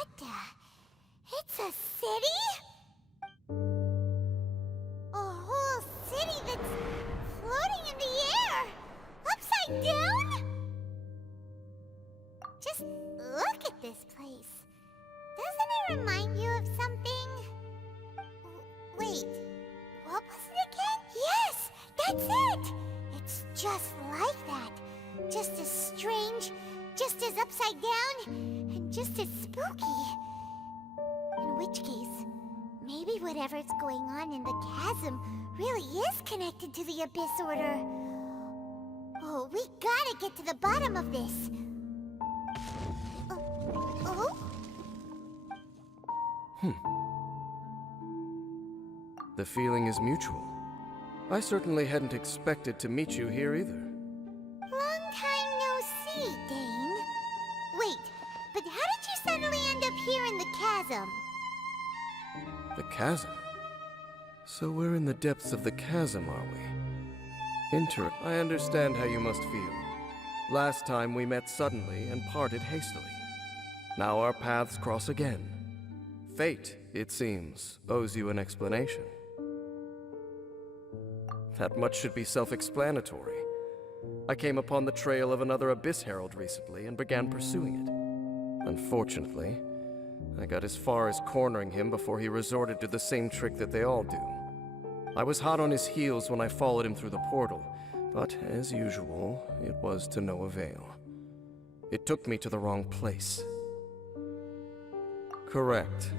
What the? It's a city? A whole city that's floating in the air! Upside down? Just look at this place. Doesn't it remind you of something? Wait, what was it again? Yes, that's it! It's just like that. Just as strange, just as upside down, and just as spooky. In which case, maybe whatever's going on in the chasm really is connected to the Abyss Order. Oh, we gotta get to the bottom of this. Oh? The feeling is mutual. I certainly hadn't expected to meet you here either. Long time no see, Dane. Wait, but how did you suddenly end up here in the chasm? The chasm? So we're in the depths of the chasm, are we? I understand how you must feel. Last time we met suddenly and parted hastily. Now our paths cross again. Fate, it seems, owes you an explanation. That much should be self-explanatory. I came upon the trail of another Abyss Herald recently and began pursuing it. Unfortunately, I got as far as cornering him before he resorted to the same trick that they all do. I was hot on his heels when I followed him through the portal, but as usual, it was to no avail. It took me to the wrong place. Correct.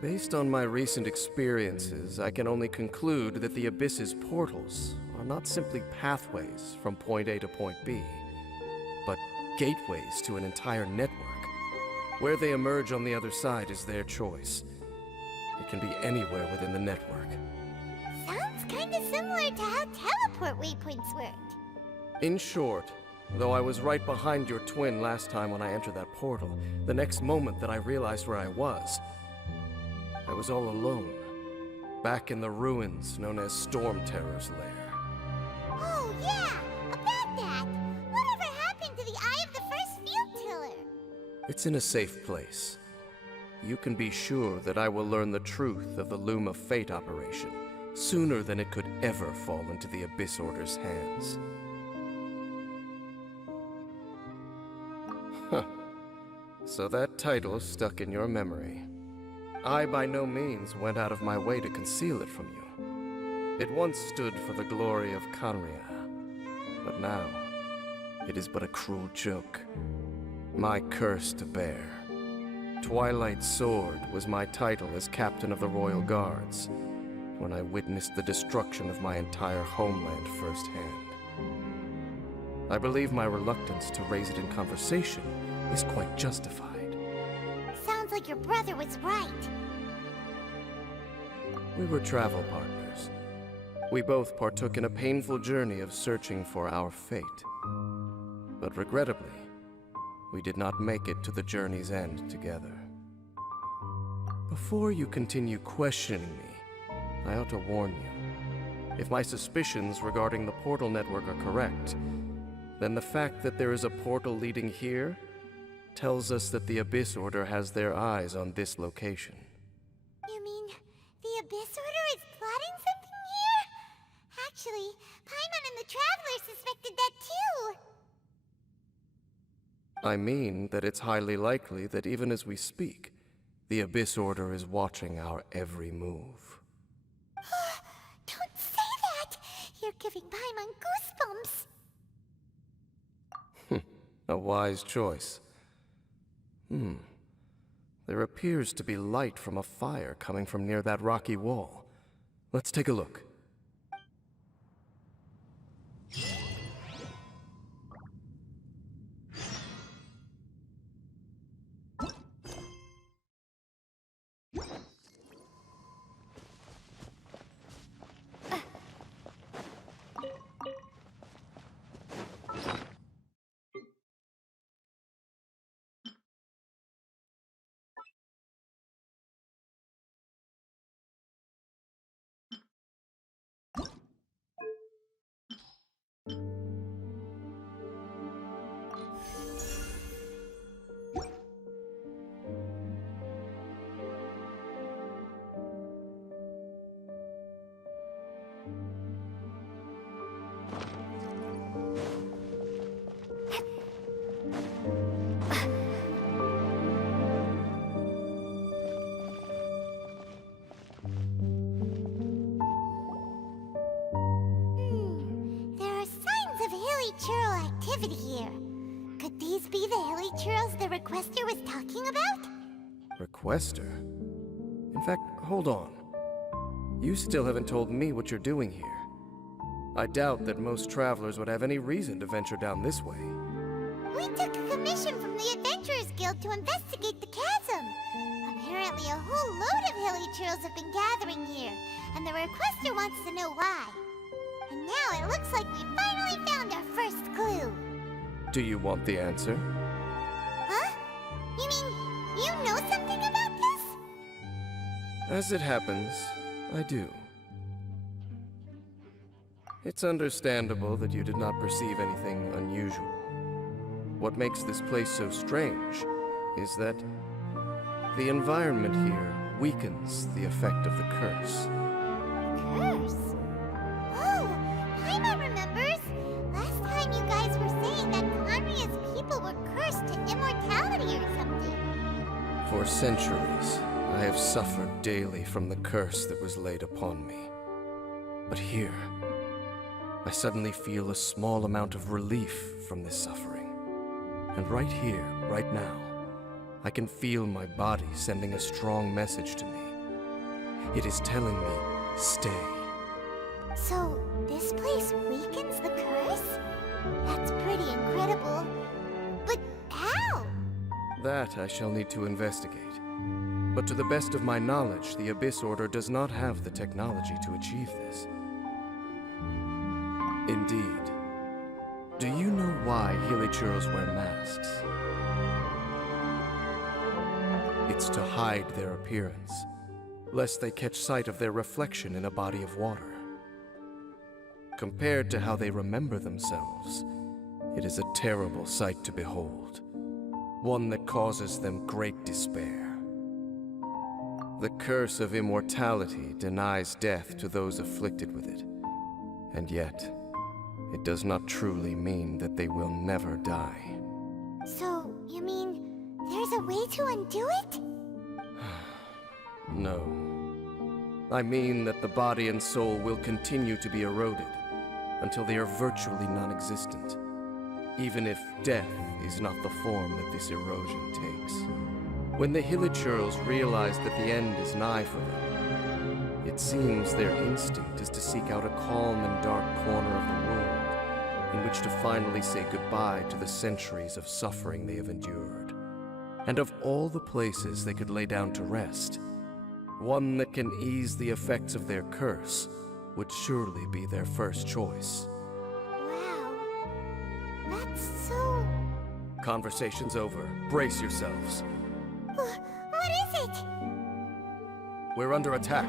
Based on my recent experiences, I can only conclude that the Abyss's portals are not simply pathways from point A to point B, but gateways to an entire network. Where they emerge on the other side is their choice. It can be anywhere within the network. Sounds kinda similar to how teleport waypoints worked. In short, though I was right behind your twin last time when I entered that portal, the next moment that I realized where I was all alone, back in the ruins known as Storm Terror's lair. Oh yeah, about that! Whatever happened to the Eye of the First Field Tiller? It's in a safe place. You can be sure that I will learn the truth of the Loom of Fate operation sooner than it could ever fall into the Abyss Order's hands. Huh. So that title stuck in your memory. I by no means went out of my way to conceal it from you. It once stood for the glory of Khaenri'ah, but now it is but a cruel joke. My curse to bear. Twilight Sword was my title as captain of the Royal Guards when I witnessed the destruction of my entire homeland firsthand. I believe my reluctance to raise it in conversation is quite justified. Sounds like your brother was right. We were travel partners. We both partook in a painful journey of searching for our fate. But regrettably, we did not make it to the journey's end together. Before you continue questioning me, I ought to warn you. If my suspicions regarding the portal network are correct, then the fact that there is a portal leading here tells us that the Abyss Order has their eyes on this location. You mean the Abyss Order is plotting something here? Actually, Paimon and the Traveler suspected that too. I mean that it's highly likely that even as we speak, the Abyss Order is watching our every move. Don't say that! You're giving Paimon goosebumps. A wise choice. There appears to be light from a fire coming from near that rocky wall. Let's take a look. churl activity here. Could these be the hilly churls the requester was talking about? Requester? In fact, hold on. You still haven't told me what you're doing here. I doubt that most travelers would have any reason to venture down this way. We took a commission from the Adventurers Guild to investigate the chasm. Apparently a whole load of hilly churls have been gathering here, and the requester wants to know why. And now it looks like we finally found our first clue. Do you want the answer? Huh? You mean you know something about this? As it happens, I do. It's understandable that you did not perceive anything unusual. What makes this place so strange is that the environment here weakens the effect of the curse. Curse? Oh, Paimon remembers. Last time you guys were saying that Conria's people were cursed to immortality or something. For centuries, I have suffered daily from the curse that was laid upon me. But here, I suddenly feel a small amount of relief from this suffering. And right here, right now, I can feel my body sending a strong message to me. It is telling me, stay. So, this place weakens the curse? That's pretty incredible. But how? That I shall need to investigate. But to the best of my knowledge, the Abyss Order does not have the technology to achieve this. Indeed. Do you know why Hilichurls wear masks? It's to hide their appearance, lest they catch sight of their reflection in a body of water. Compared to how they remember themselves, it is a terrible sight to behold, one that causes them great despair. The curse of immortality denies death to those afflicted with it, and yet, it does not truly mean that they will never die. So, you mean there's a way to undo it? No. I mean that the body and soul will continue to be eroded until they are virtually non-existent, even if death is not the form that this erosion takes. When the Hilichurls realize that the end is nigh for them, it seems their instinct is to seek out a calm and dark corner of the world in which to finally say goodbye to the centuries of suffering they have endured. And of all the places they could lay down to rest, one that can ease the effects of their curse would surely be their first choice. Wow. That's so... Conversation's over. Brace yourselves. What is it? We're under attack.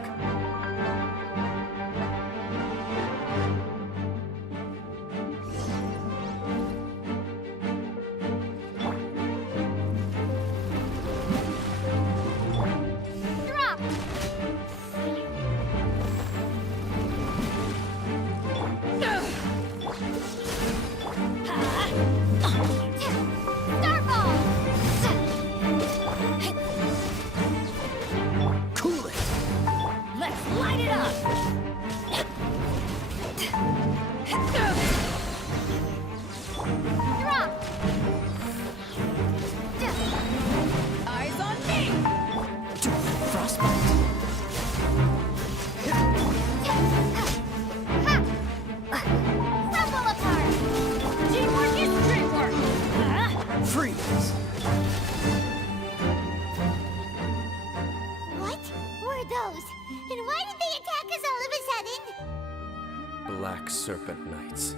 Black Serpent Knights.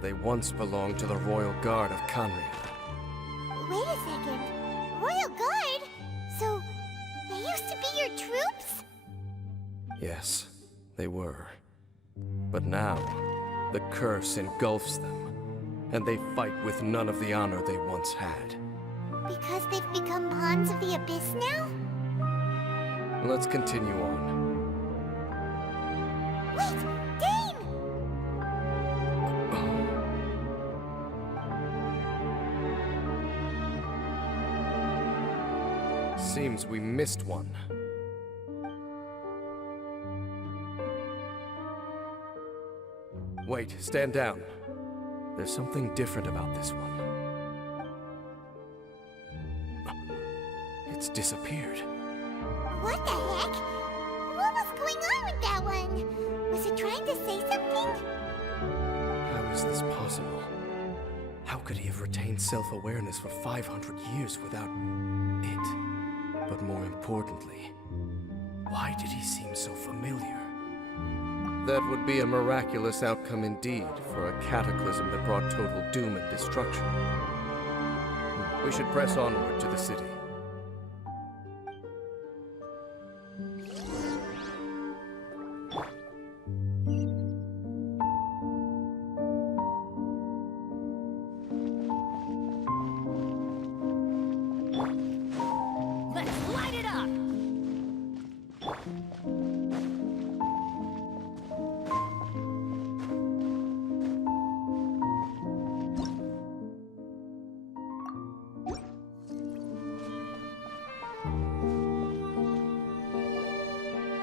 They once belonged to the Royal Guard of Conria. Wait a second. Royal Guard? So, they used to be your troops? Yes, they were. But now, the curse engulfs them, and they fight with none of the honor they once had. Because they've become pawns of the Abyss now? Let's continue on. Wait! Dane! Seems we missed one. Wait, stand down. There's something different about this one. It's disappeared. What the heck? What was going on with that one? Was it trying to say something? How is this possible? How could he have retained self-awareness for 500 years without it? But more importantly, why did he seem so familiar? That would be a miraculous outcome indeed for a cataclysm that brought total doom and destruction. We should press onward to the city. Let's light it up!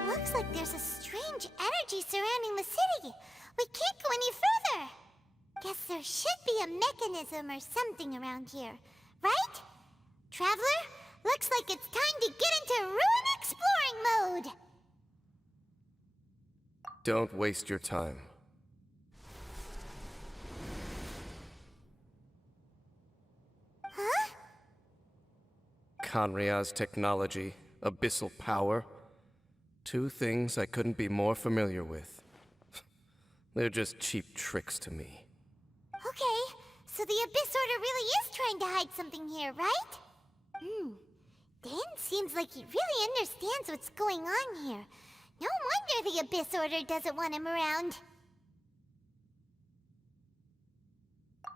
Looks like there's a strange energy surrounding the city. We can't go any further. Guess there should be a mechanism or something around here, right? Traveler, looks like it's time to get into ruin exploring mode. Don't waste your time. Huh? Conria's technology, abyssal power. Two things I couldn't be more familiar with. They're just cheap tricks to me. Okay, so the Abyss Order really is trying to hide something here, right? Dan seems like he really understands what's going on here. No wonder the Abyss Order doesn't want him around.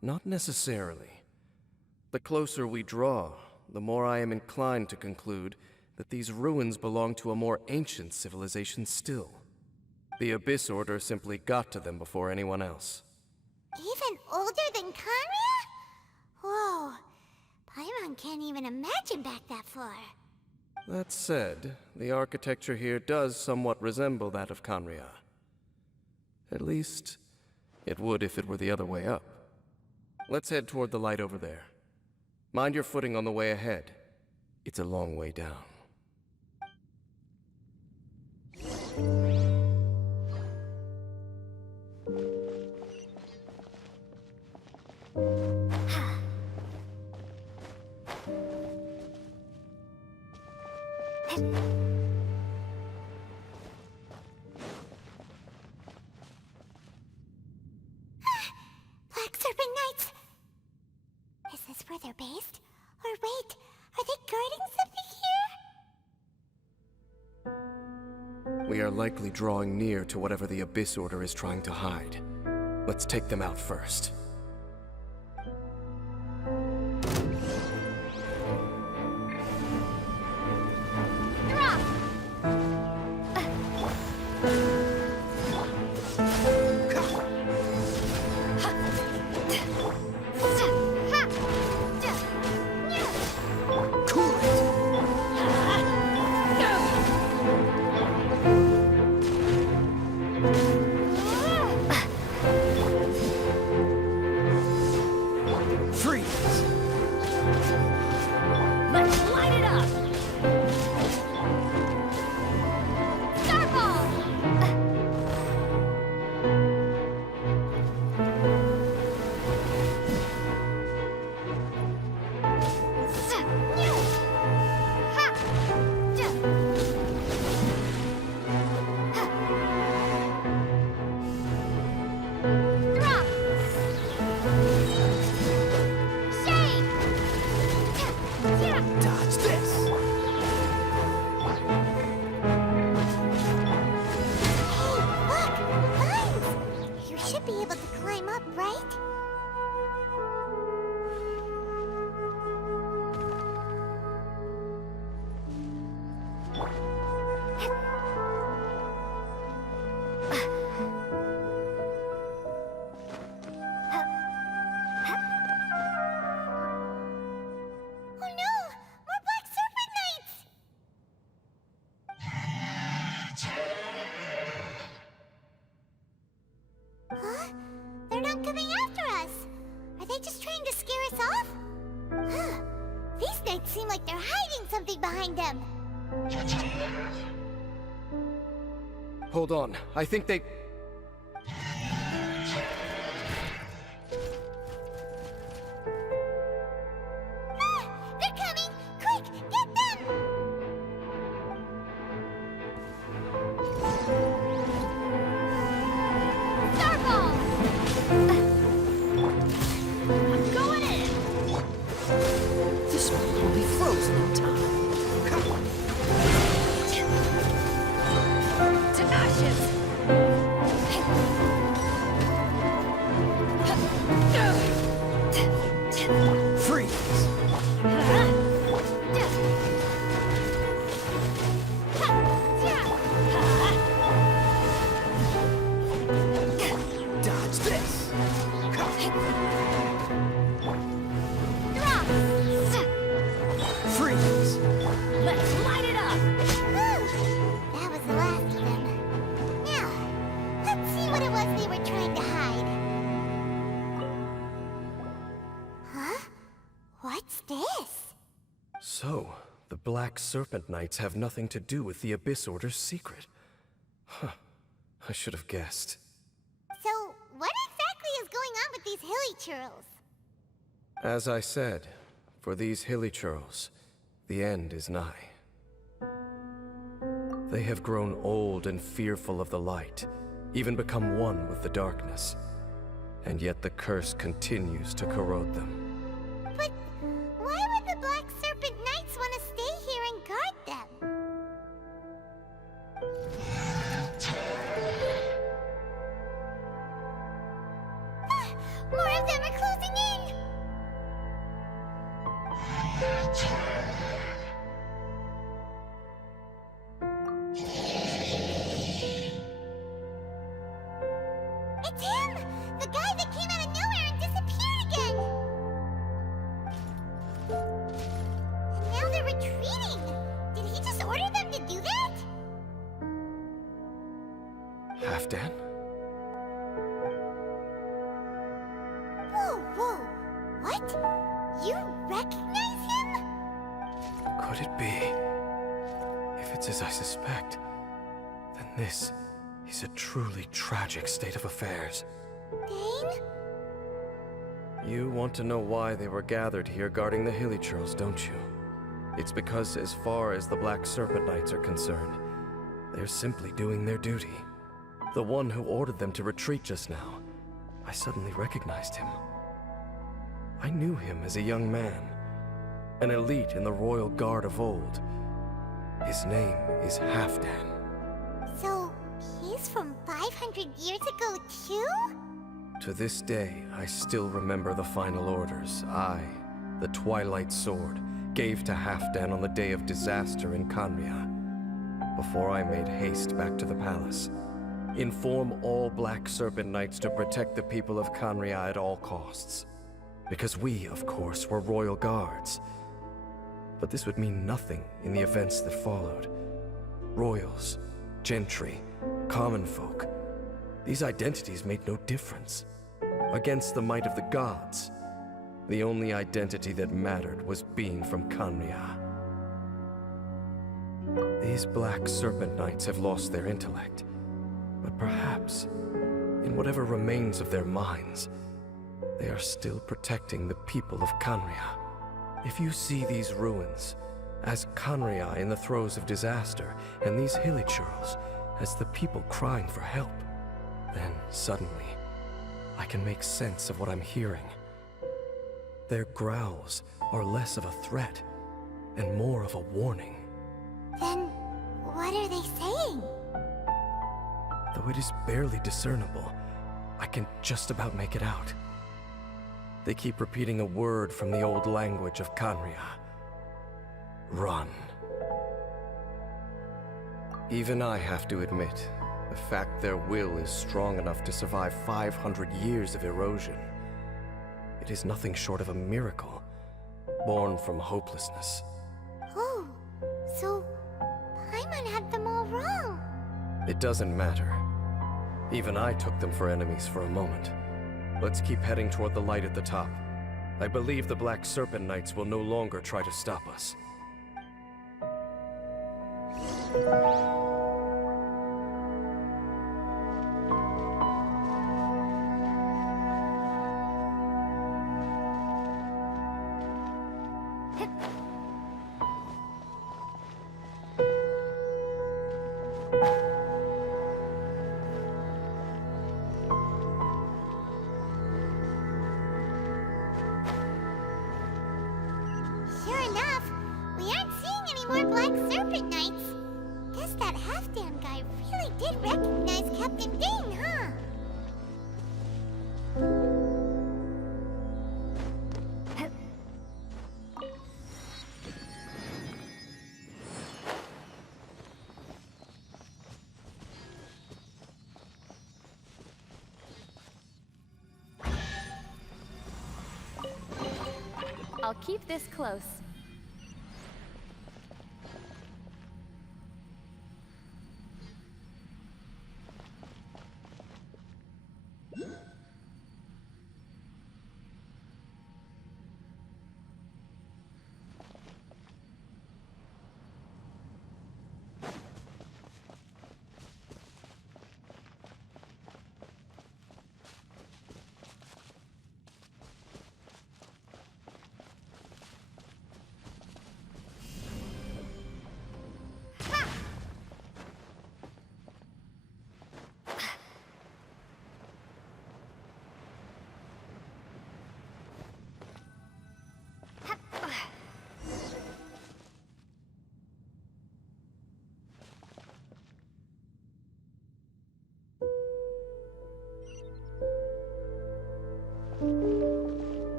Not necessarily. The closer we draw, the more I am inclined to conclude that these ruins belong to a more ancient civilization still. The Abyss Order simply got to them before anyone else. Even older than Conria? Whoa, Paimon can't even imagine back that far. That said, the architecture here does somewhat resemble that of Conria. At least, it would if it were the other way up. Let's head toward the light over there. Mind your footing on the way ahead. It's a long way down. Black Serpent Knights! Is this where they're based? Or wait, are they guarding something here? We are likely drawing near to whatever the Abyss Order is trying to hide. Let's take them out first. Let's light it up! Starball! Drop! Shake! Dodge this! Look! Vines! You should be able to climb up, right? Oh no! More Black Serpent Knights! Huh? They're not them coming after us? Are they just trying to scare us off? Huh. These knights seem like they're hiding something behind them. Hold on, I think they... Ah! They're coming! Quick, get them! Starball! I'm going in! This one will be frozen in time. To ashes! Freeze! Dodge this! Freeze! Let's light it up! Whew. That was the last of them. Now, let's see what it was they were trying to hide. Huh? What's this? So, the Black Serpent Knights have nothing to do with the Abyss Order's secret. Huh. I should have guessed. So, what exactly is going on with these hilly churls? As I said, for these hilly churls, the end is nigh. They have grown old and fearful of the light, even become one with the darkness. And yet the curse continues to corrode them. But why would the Black Serpent Knights want to stay here and guard them? Ah, more of them are closing in! It's him! The guy that came out of nowhere and disappeared again! And now they're retreating! Did he just order them to do that? Halfdan? Whoa, whoa! What? You recognize him? Could it be? If it's as I suspect, then this is a truly tragic state of affairs. Dane? You want to know why they were gathered here guarding the hilly churls, don't you? It's because as far as the Black Serpent Knights are concerned, they're simply doing their duty. The one who ordered them to retreat just now, I suddenly recognized him. I knew him as a young man, an elite in the royal guard of old. His name is Halfdan. So, he's from 500 years ago too? To this day, I still remember the final orders I, the Twilight Sword, gave to Halfdan on the day of disaster in Khanria. Before I made haste back to the palace. Inform all Black Serpent Knights to protect the people of Khanria at all costs. Because we, of course, were royal guards. But this would mean nothing in the events that followed. Royals, gentry, common folk. These identities made no difference. Against the might of the gods, the only identity that mattered was being from Khanria. These Black Serpent Knights have lost their intellect. But perhaps, in whatever remains of their minds, they are still protecting the people of Khanria. If you see these ruins as Khanria in the throes of disaster, and these hilly churls as the people crying for help, then suddenly, I can make sense of what I'm hearing. Their growls are less of a threat and more of a warning. Then, what are they saying? Though it is barely discernible, I can just about make it out. They keep repeating a word from the old language of Khanria. Run. Even I have to admit, the fact their will is strong enough to survive 500 years of erosion. It is nothing short of a miracle, born from hopelessness. Oh, so Paimon had them all wrong. It doesn't matter. Even I took them for enemies for a moment. Let's keep heading toward the light at the top. I believe the Black Serpent Knights will no longer try to stop us. Sure enough, we aren't seeing any more Black Serpent Knights. Guess that Halfdan guy really did recognize Captain Ding, huh? I'll keep this close.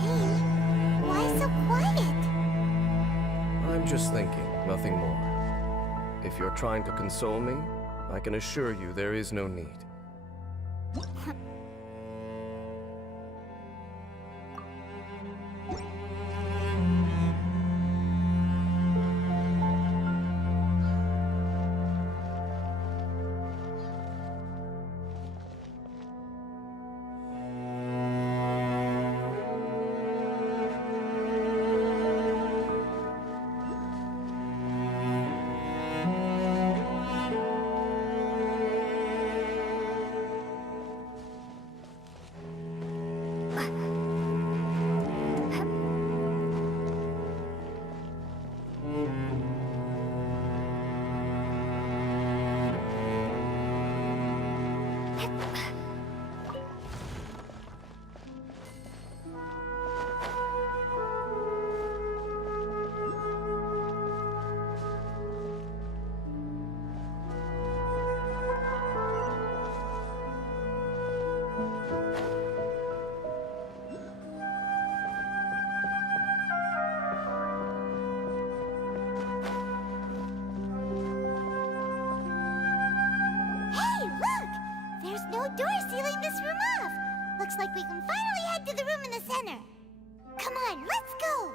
Ding, why so quiet? I'm just thinking, nothing more. If you're trying to console me, I can assure you there is no need. Hey, look! There's no door sealing this room off. Looks like we can finally head to the room in the center. Come on, let's go!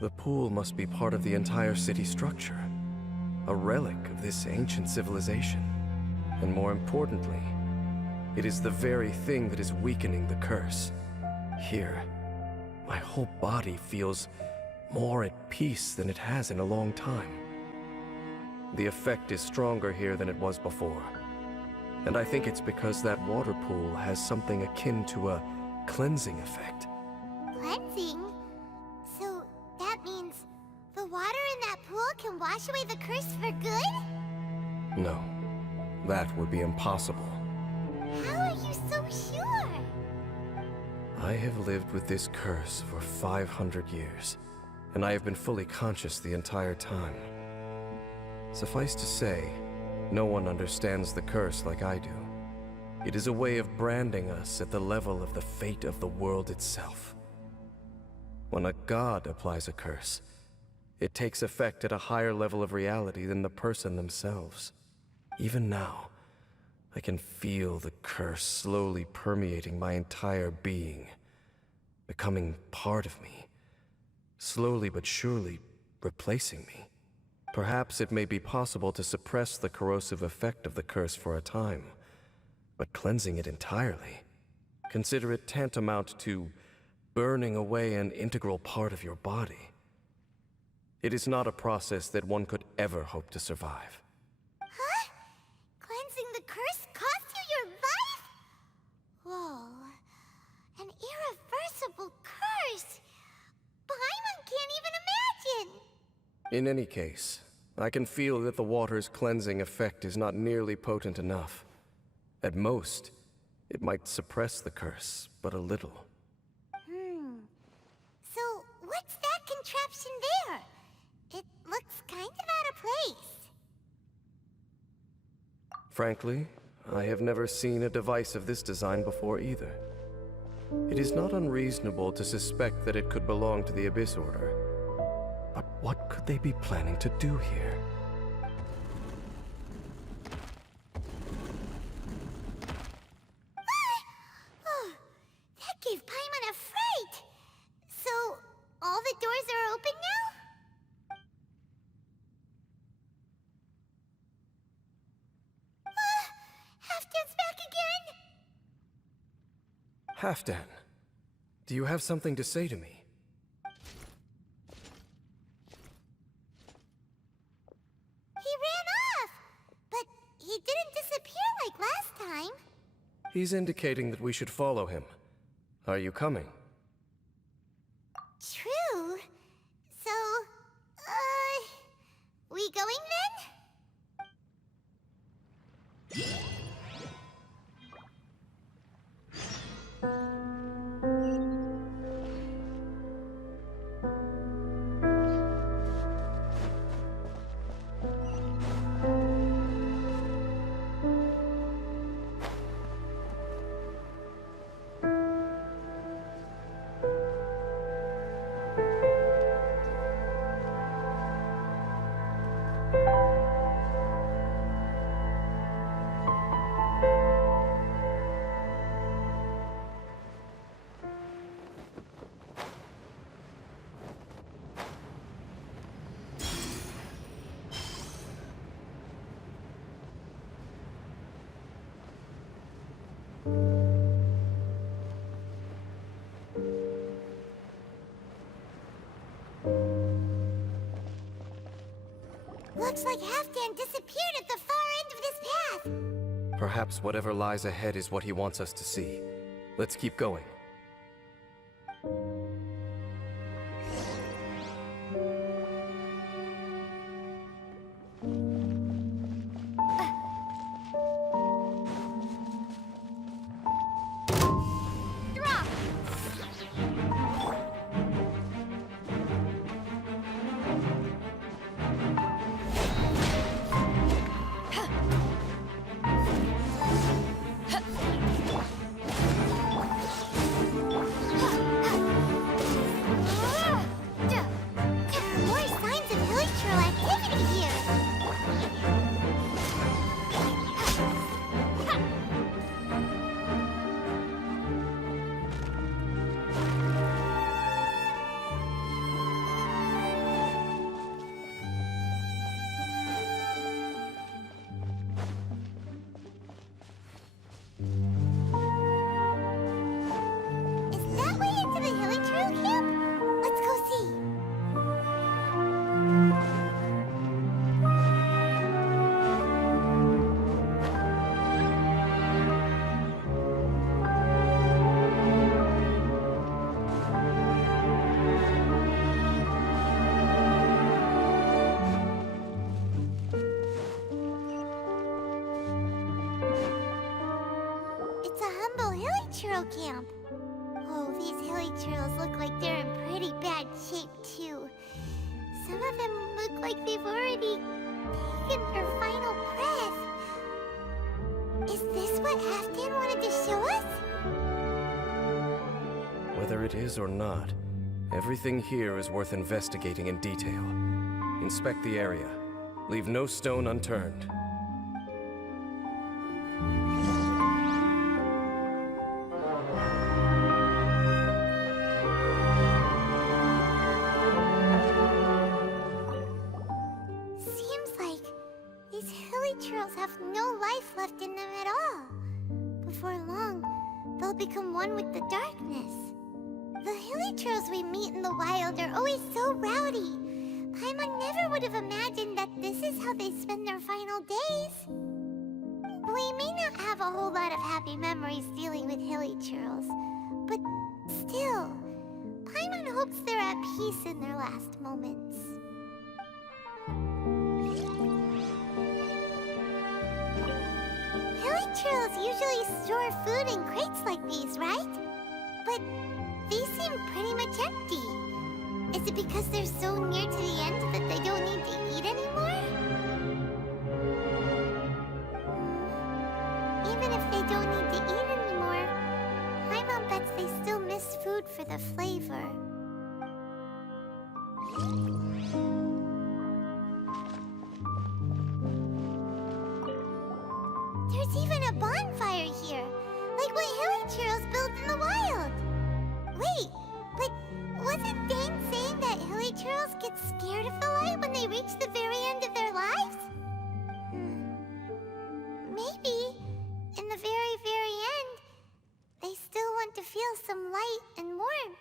The pool must be part of the entire city structure, a relic of this ancient civilization. And more importantly, it is the very thing that is weakening the curse. Here, my whole body feels more at peace than it has in a long time. The effect is stronger here than it was before. And I think it's because that water pool has something akin to a cleansing effect. Cleansing? So that means the water in that pool can wash away the curse for good? No, that would be impossible. How are you so sure? I have lived with this curse for 500 years, and I have been fully conscious the entire time. Suffice to say, no one understands the curse like I do. It is a way of branding us at the level of the fate of the world itself. When a god applies a curse, it takes effect at a higher level of reality than the person themselves. Even now, I can feel the curse slowly permeating my entire being, becoming part of me, slowly but surely replacing me. Perhaps it may be possible to suppress the corrosive effect of the curse for a time, but cleansing it entirely, consider it tantamount to burning away an integral part of your body. It is not a process that one could ever hope to survive. Huh? Cleansing the curse cost you your life? Whoa. An irreversible curse. Paimon can't even imagine. In any case, I can feel that the water's cleansing effect is not nearly potent enough. At most, it might suppress the curse, but a little. So, what's that contraption there? It looks kind of out of place. Frankly, I have never seen a device of this design before either. It is not unreasonable to suspect that it could belong to the Abyss Order. But what could they be planning to do here? Oh, that gave Paimon a fright. So, all the doors are open now? Halfdan's back again? Halfdan, do you have something to say to me? He ran off, but he didn't disappear like last time. He's indicating that we should follow him. Are you coming? True. So, we going then? Looks like Halfdan disappeared at the far end of this path. Perhaps whatever lies ahead is what he wants us to see. Let's keep going. Drop! churro camp. Oh, these hilly churros look like they're in pretty bad shape, too. Some of them look like they've already taken their final breath. Is this what Halfdan wanted to show us? Whether it is or not, everything here is worth investigating in detail. Inspect the area. Leave no stone unturned. Seems like these hilly churros have no life left in them at all. Before long, they'll become one with the darkness. The hilly churros we meet in the wild are always so rowdy. Paimon never would have imagined that this is how they spend their final days. We may not have a whole lot of happy memories dealing with hilly churros, but still, Paimon hopes they're at peace in their last moments. Hilly churros usually store food in crates like these, right? But these seem pretty much empty. Is it because they're so near to the end that they don't need to eat anymore? Even if they don't need to eat anymore, Paimon bets they still miss food for the flavor. There's even a bonfire here, like what hilly churros build in the wild. Wait, but wasn't Dane saying that hilly churros get scared of the light when they reach the very end of their lives? Maybe, in the very, very end, they still want to feel some light and warmth.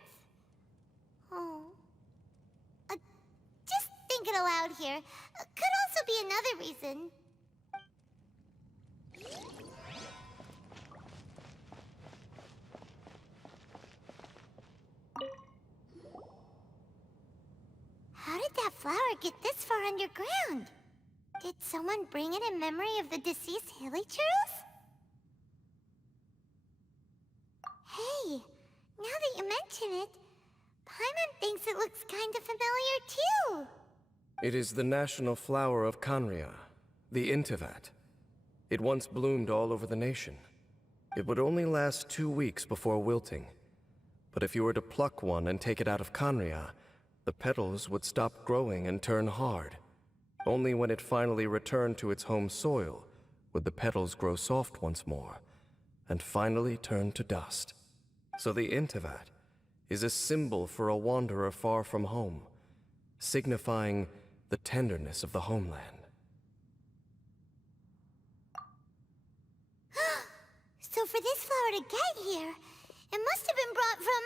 Oh. Just thinking aloud here. Could also be another reason. How did that flower get this far underground? Did someone bring it in memory of the deceased hilly churros? Hey, now that you mention it, Paimon thinks it looks kind of familiar too. It is the national flower of Khaenri'ah, the Intivat. It once bloomed all over the nation. It would only last 2 weeks before wilting. But if you were to pluck one and take it out of Khaenri'ah, the petals would stop growing and turn hard. Only when it finally returned to its home soil would the petals grow soft once more, and finally turn to dust. So the Intivat is a symbol for a wanderer far from home, signifying the tenderness of the homeland. So for this flower to get here, it must have been brought from...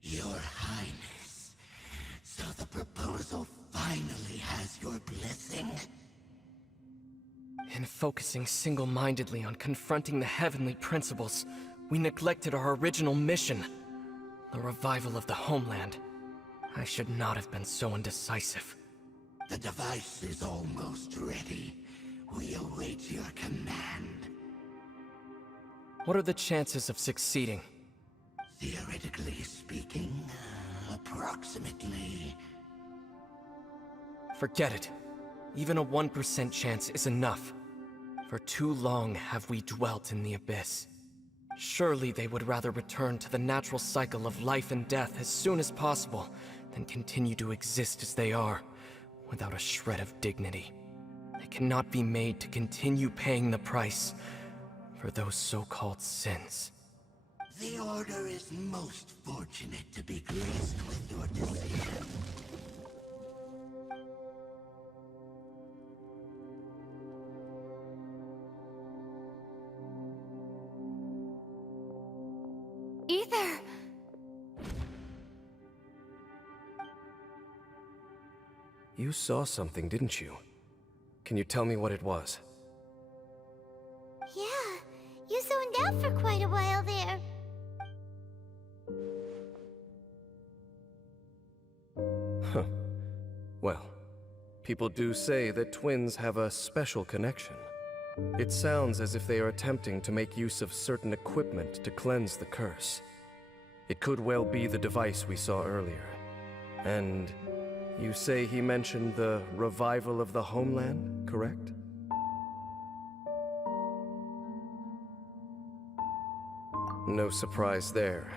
Your Highness, so the proposal finally has your blessing? In focusing single-mindedly on confronting the heavenly principles, we neglected our original mission, the revival of the homeland. I should not have been so indecisive. The device is almost ready. We await your command. What are the chances of succeeding? Theoretically speaking, approximately. Forget it. Even a 1% chance is enough. For too long have we dwelt in the abyss. Surely they would rather return to the natural cycle of life and death as soon as possible than continue to exist as they are, without a shred of dignity. They cannot be made to continue paying the price for those so-called sins. The Order is most fortunate to be graced with your decision. Ether! You saw something, didn't you? Can you tell me what it was? Yeah, Yuzo and out for quite a while there. Huh. Well, people do say that twins have a special connection. It sounds as if they are attempting to make use of certain equipment to cleanse the curse. It could well be the device we saw earlier. And you say he mentioned the revival of the homeland, correct? No surprise there.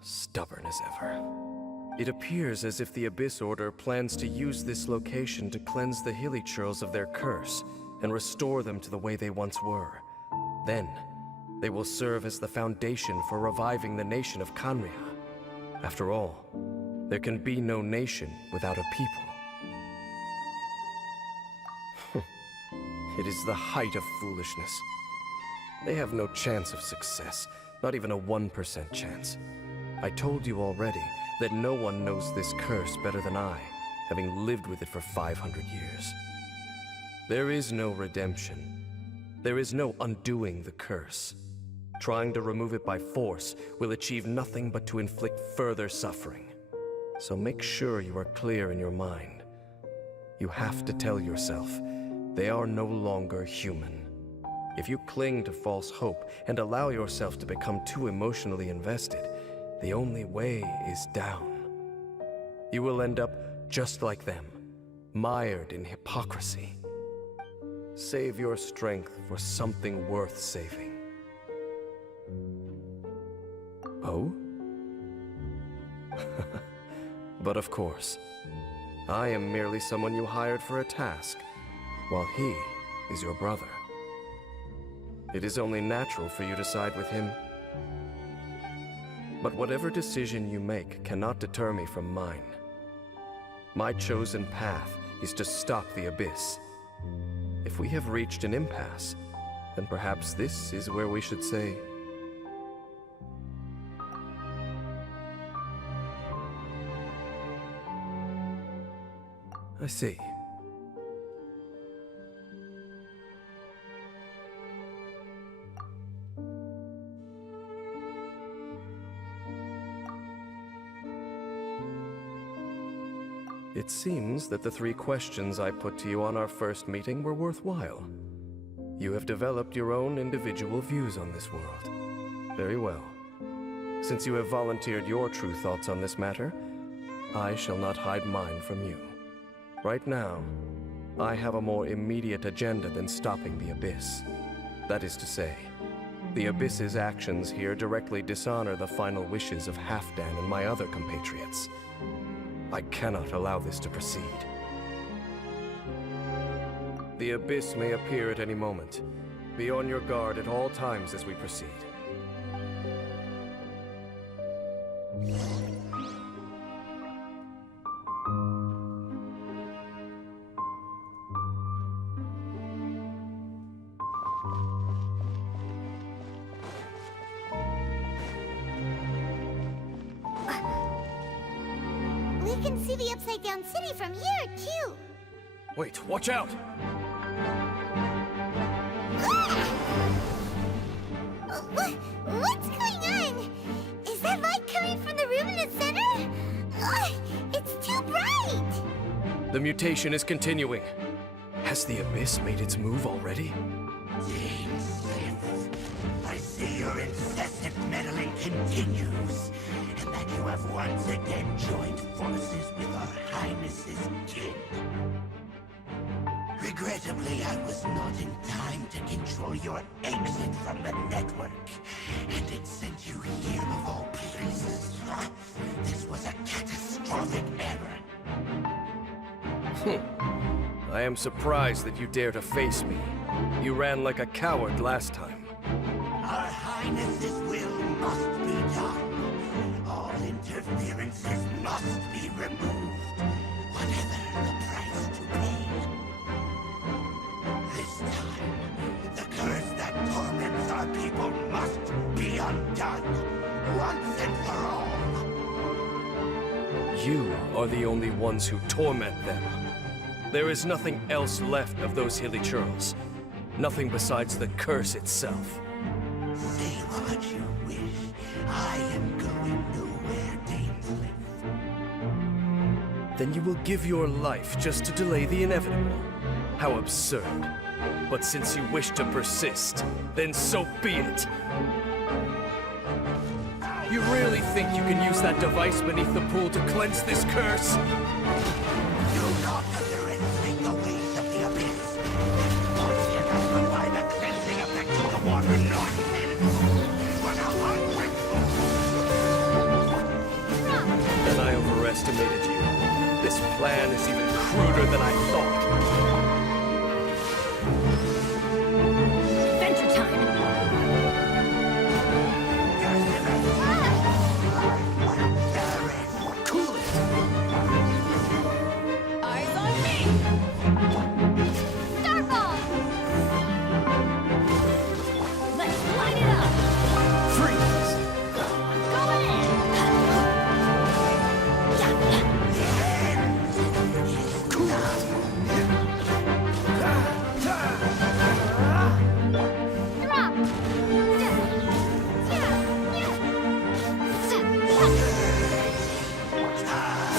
Stubborn as ever. It appears as if the Abyss Order plans to use this location to cleanse the Liy.015 of their curse and restore them to the way they once were. Then, they will serve as the foundation for reviving the nation of Khaenri'ah. After all, there can be no nation without a people. It is the height of foolishness. They have no chance of success, not even a 1% chance. I told you already that no one knows this curse better than I, having lived with it for 500 years. There is no redemption. There is no undoing the curse. Trying to remove it by force will achieve nothing but to inflict further suffering. So make sure you are clear in your mind. You have to tell yourself, they are no longer human. If you cling to false hope and allow yourself to become too emotionally invested, the only way is down. You will end up just like them, mired in hypocrisy. Save your strength for something worth saving. Oh? But of course, I am merely someone you hired for a task, while he is your brother. It is only natural for you to side with him. But whatever decision you make cannot deter me from mine. My chosen path is to stop the Abyss. If we have reached an impasse, then perhaps this is where we should say... I see. It seems that the 3 questions I put to you on our first meeting were worthwhile. You have developed your own individual views on this world. Very well. Since you have volunteered your true thoughts on this matter, I shall not hide mine from you. Right now, I have a more immediate agenda than stopping the Abyss. That is to say, the Abyss's actions here directly dishonor the final wishes of Halfdan and my other compatriots. I cannot allow this to proceed. The Abyss may appear at any moment. Be on your guard at all times as we proceed. We can see the Upside Down City from here, too. Wait, watch out! What's going on? Is that light coming from the room in the center? It's too bright! The mutation is continuing. Has the Abyss made its move already? Dean Sith, I see your incessant meddling continues, and that you have once again joined forces with our Highness's kin. Regrettably, I was not in time to control your exit from the network, and it sent you here of all places. This was a catastrophic error. I am surprised that you dare to face me. You ran like a coward last time. Our Highness's will must be done. All interferences must be removed, whatever the price to pay. This time, the curse that torments our people must be undone, once and for all. You are the only ones who torment them. There is nothing else left of those Liy.015. Nothing besides the curse itself. Say what you wish. I am going nowhere, Dainsleif. Then you will give your life just to delay the inevitable. How absurd. But since you wish to persist, then so be it. You really think you can use that device beneath the pool to cleanse this curse? Do not underestimate the ways of the abyss. Once you apply the cleansing effect of the water nonsense. What a ungrateful. Then I overestimated you. This plan is even cruder than I thought. Adventure time! Cool it! Eyes on me! Starball! Let's light it up! Freeze! Going in! Cool it! Drop!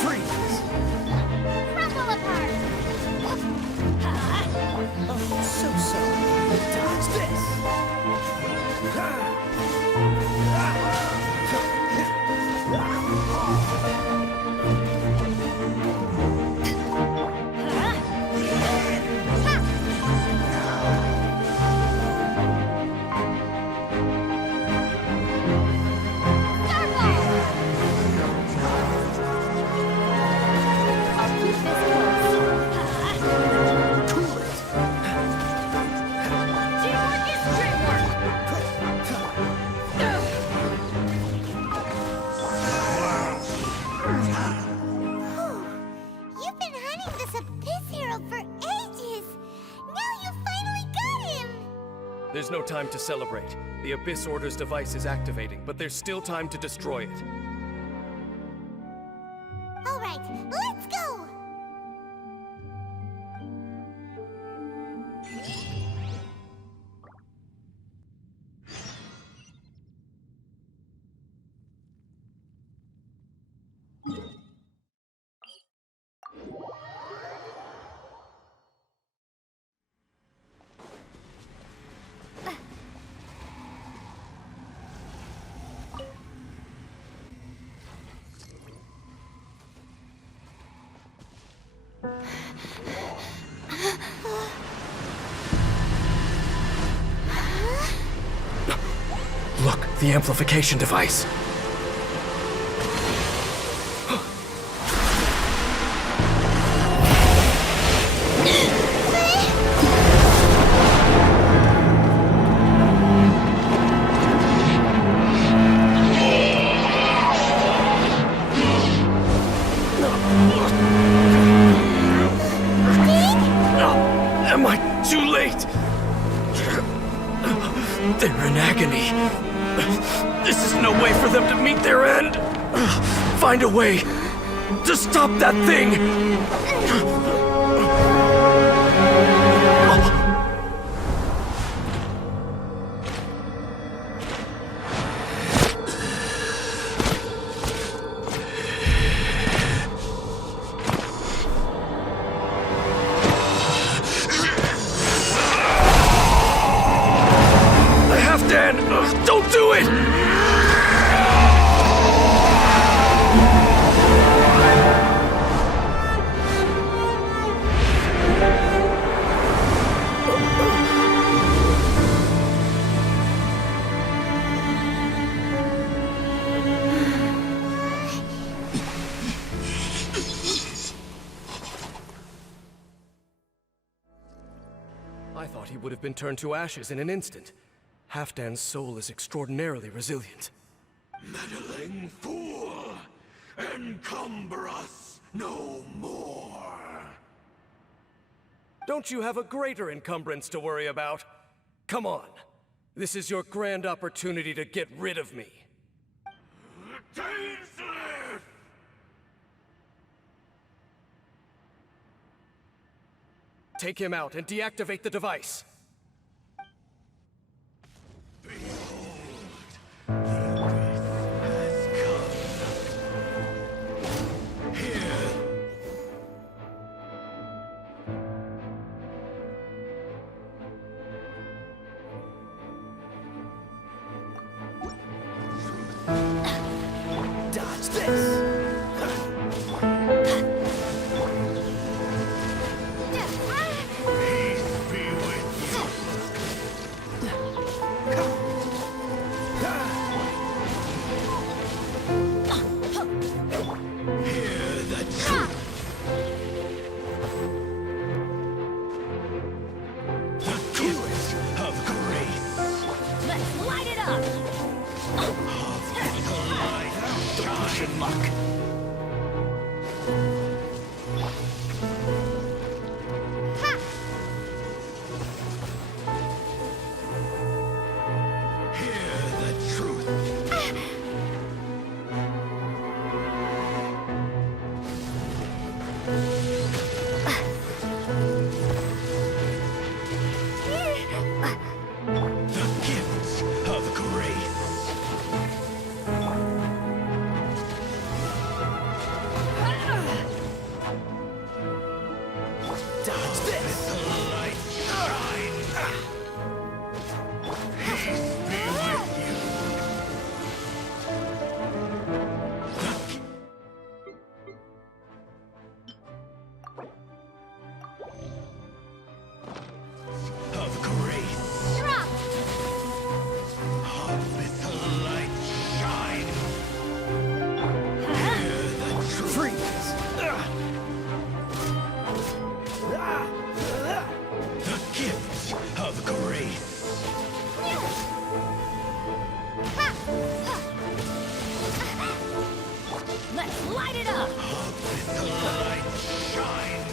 Freeze! Crumble apart! Oh, so sorry. Dodge this! I'll keep this close. Cool it! Teamwork is dreamwork! You've been hunting this abyss hero for ages! Now you finally got him! There's no time to celebrate. The Abyss Order's device is activating, but there's still time to destroy it. Alright, let's go! Look, the amplification device. Am I too late? They're in agony. This is no way for them to meet their end. Find a way to stop that thing. Halfdan, don't do it! I thought he would have been turned to ashes in an instant. Halfdan's soul is extraordinarily resilient. Meddling fool! Encumber us no more! Don't you have a greater encumbrance to worry about? Come on. This is your grand opportunity to get rid of me. Dainsleif! Take him out and deactivate the device. Behold Don't push your luck. Hear the truth. The gifts of grace. Dodge this! Light shine. Peace be with you. Of grace. Drop! With the light shine. Hear the truth. Freeze! The gifts of grace. Let's light it up! With the light shine.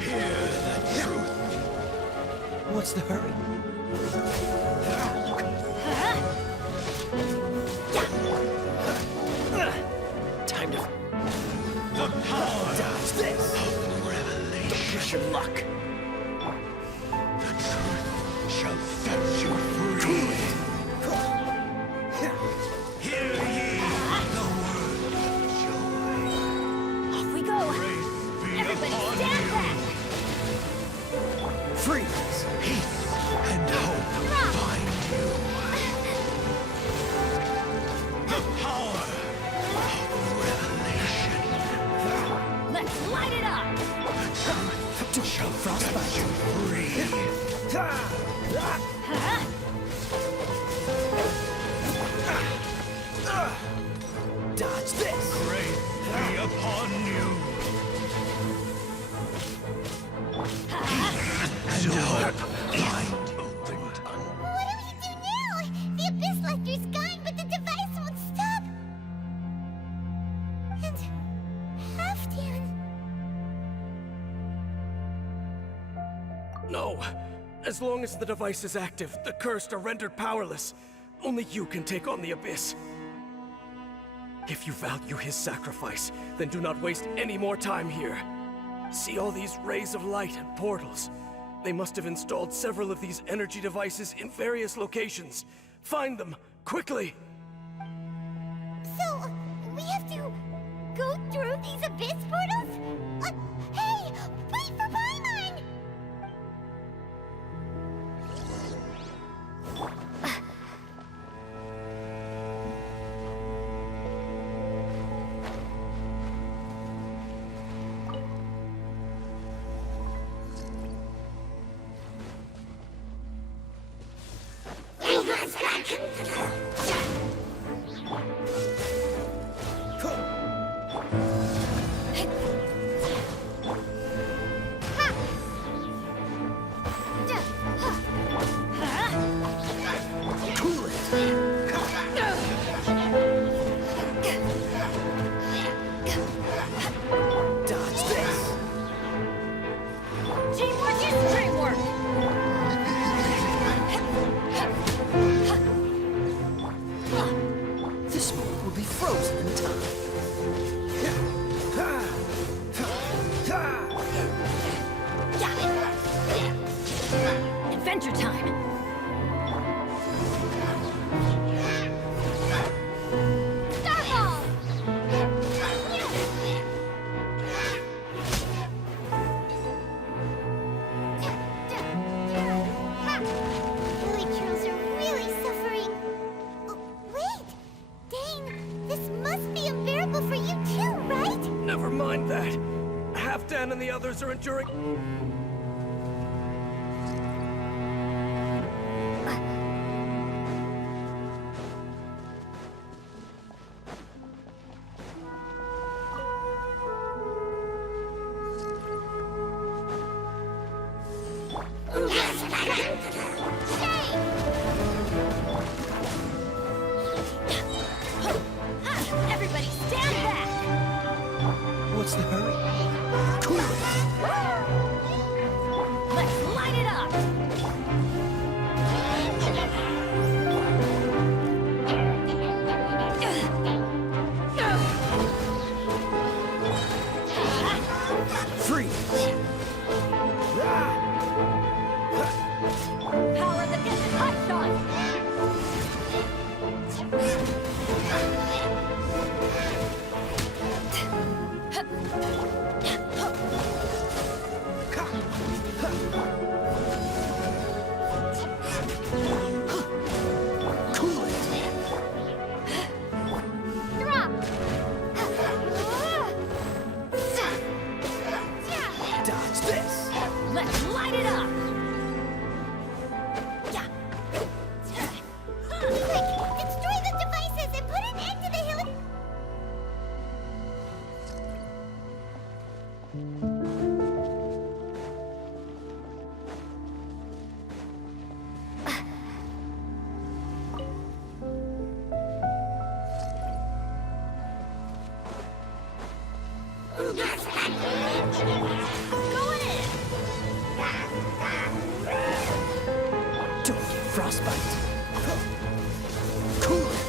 Hear the truth. What's the hurry? Time to The power dodge this! of revelation. Push your luck. The truth shall set you free. Hear ye the word of joy. Off we go! Grace be Everybody upon stand you. back! Freeze! Peace and hope find you. The power of revelation. Let's light it up! The truth shall set you free. Dodge this! Grace be upon you. And hope find opened. What do we do now? The Abyss Lecter's gone, but the device won't stop. And Halfdan. No. As long as the device is active, the cursed are rendered powerless. Only you can take on the Abyss. If you value his sacrifice, then do not waste any more time here. See all these rays of light and portals? They must have installed several of these energy devices in various locations. Find them, quickly! So, we have to go through these Abyss portals? Hey! Wait for Paimon! Dodge this! Teamwork is dreamwork! This moment will be frozen in time. Adventure time! Starball! Lily Churls are really suffering. Oh, wait! Dane, this must be unbearable for you too, right? Never mind that. Halfdan and the others are enduring. Let's light it up! Quick, destroy the devices and put an end to the hill. Going in! Don't get frostbite. Cool it.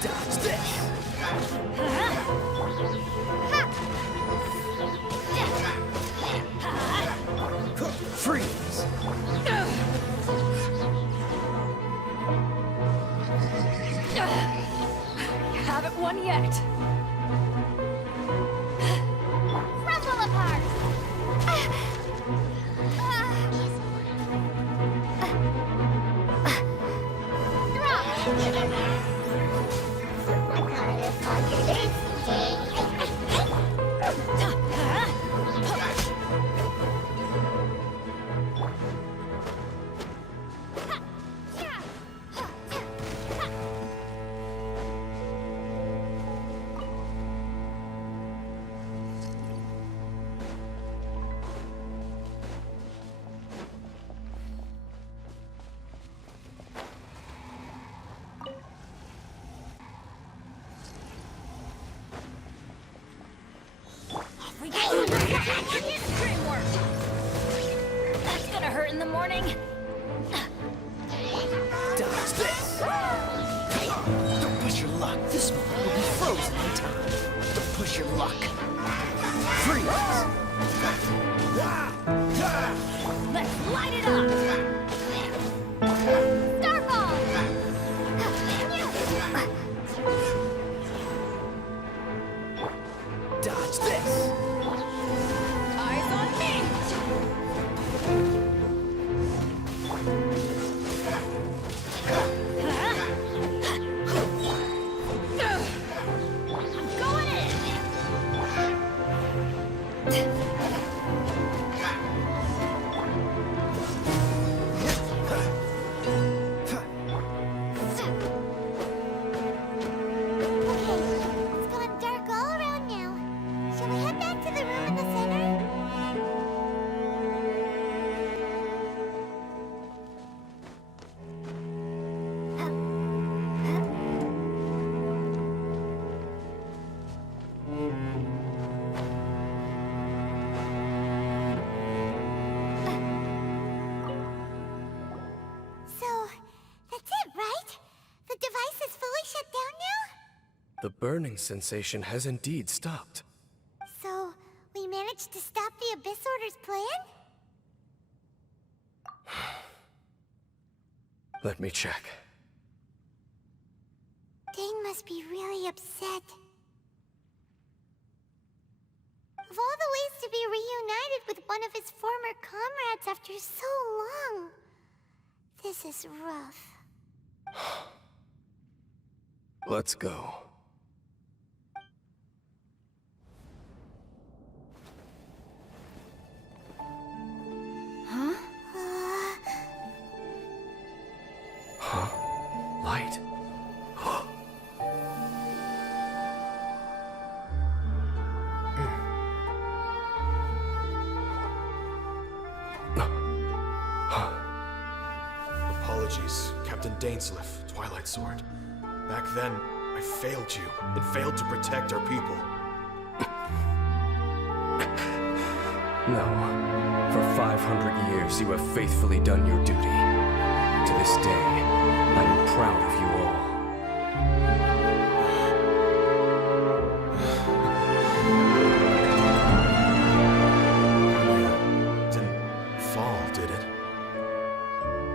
Dodge this. Freeze. You haven't won yet. Crumble apart. We get extreme work. That's gonna hurt in the morning. Dodge this. Don't push your luck. This one will be frozen in time. Don't push your luck. Freeze. Let's light it up. Starfall. Dodge this. Eyes on me. I'm going It's gone dark all around now. Shall we head back to the room in the center? So, that's it, right? The device is fully shut down now? The burning sensation has indeed stopped. So, we managed to stop the Abyss Order's plan? Let me check. Dane must be really upset. Of all the ways to be reunited with one of his former comrades after so long, this is rough. Let's go. Uh, Huh? Light? Apologies, Captain Dainsleif, Twilight Sword. Back then, I failed you and failed to protect our people. No. For 500 years, you have faithfully done your duty. To this day, I am proud of you all. Didn't fall, did it?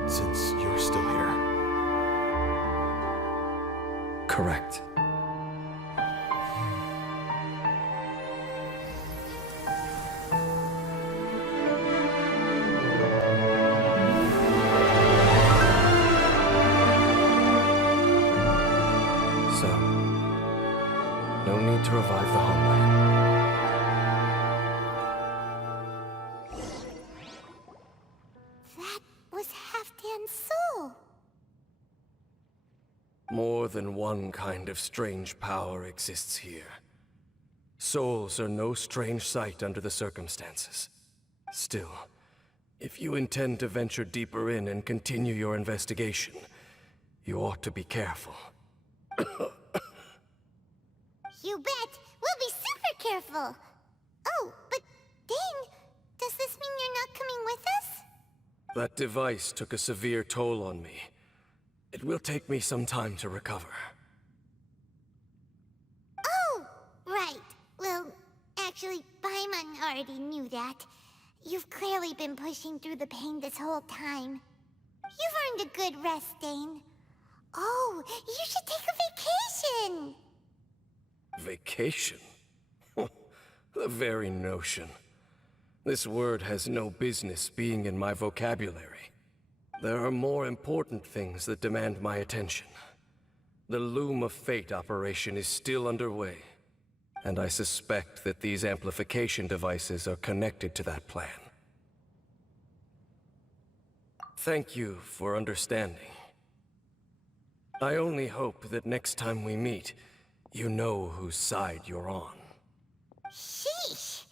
Since you're still here. Correct. to revive the homeland. That was Halfdan's soul. More than one kind of strange power exists here. Souls are no strange sight under the circumstances. Still, if you intend to venture deeper in and continue your investigation, you ought to be careful. You bet. We'll be super careful. Oh, but Dane, does this mean you're not coming with us? That device took a severe toll on me. It will take me some time to recover. Oh, right. Well, actually, Paimon already knew that. You've clearly been pushing through the pain this whole time. You've earned a good rest, Dane. Oh, you should take a vacation! Vacation? The very notion. This word has no business being in my vocabulary. There are more important things that demand my attention. The Loom of Fate operation is still underway, and I suspect that these amplification devices are connected to that plan. Thank you for understanding. I only hope that next time we meet, you know whose side you're on. Sheesh.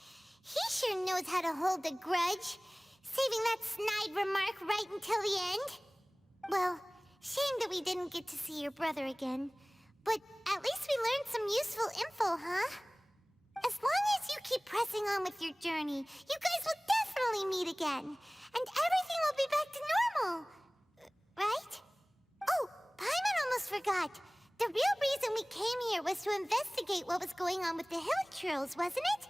He sure knows how to hold a grudge. Saving that snide remark right until the end. Well, shame that we didn't get to see your brother again. But at least we learned some useful info, huh? As long as you keep pressing on with your journey, you guys will definitely meet again. And everything will be back to normal. Right? Oh, Paimon almost forgot. The real reason we came here was to investigate what was going on with the hill trolls, wasn't it?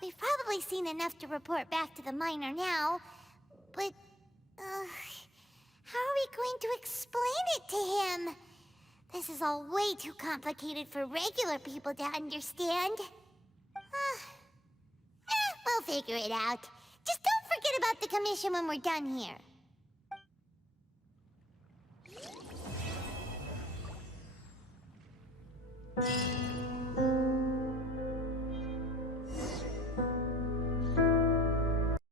We've probably seen enough to report back to the miner now. But, how are we going to explain it to him? This is all way too complicated for regular people to understand. We'll figure it out. Just don't forget about the commission when we're done here.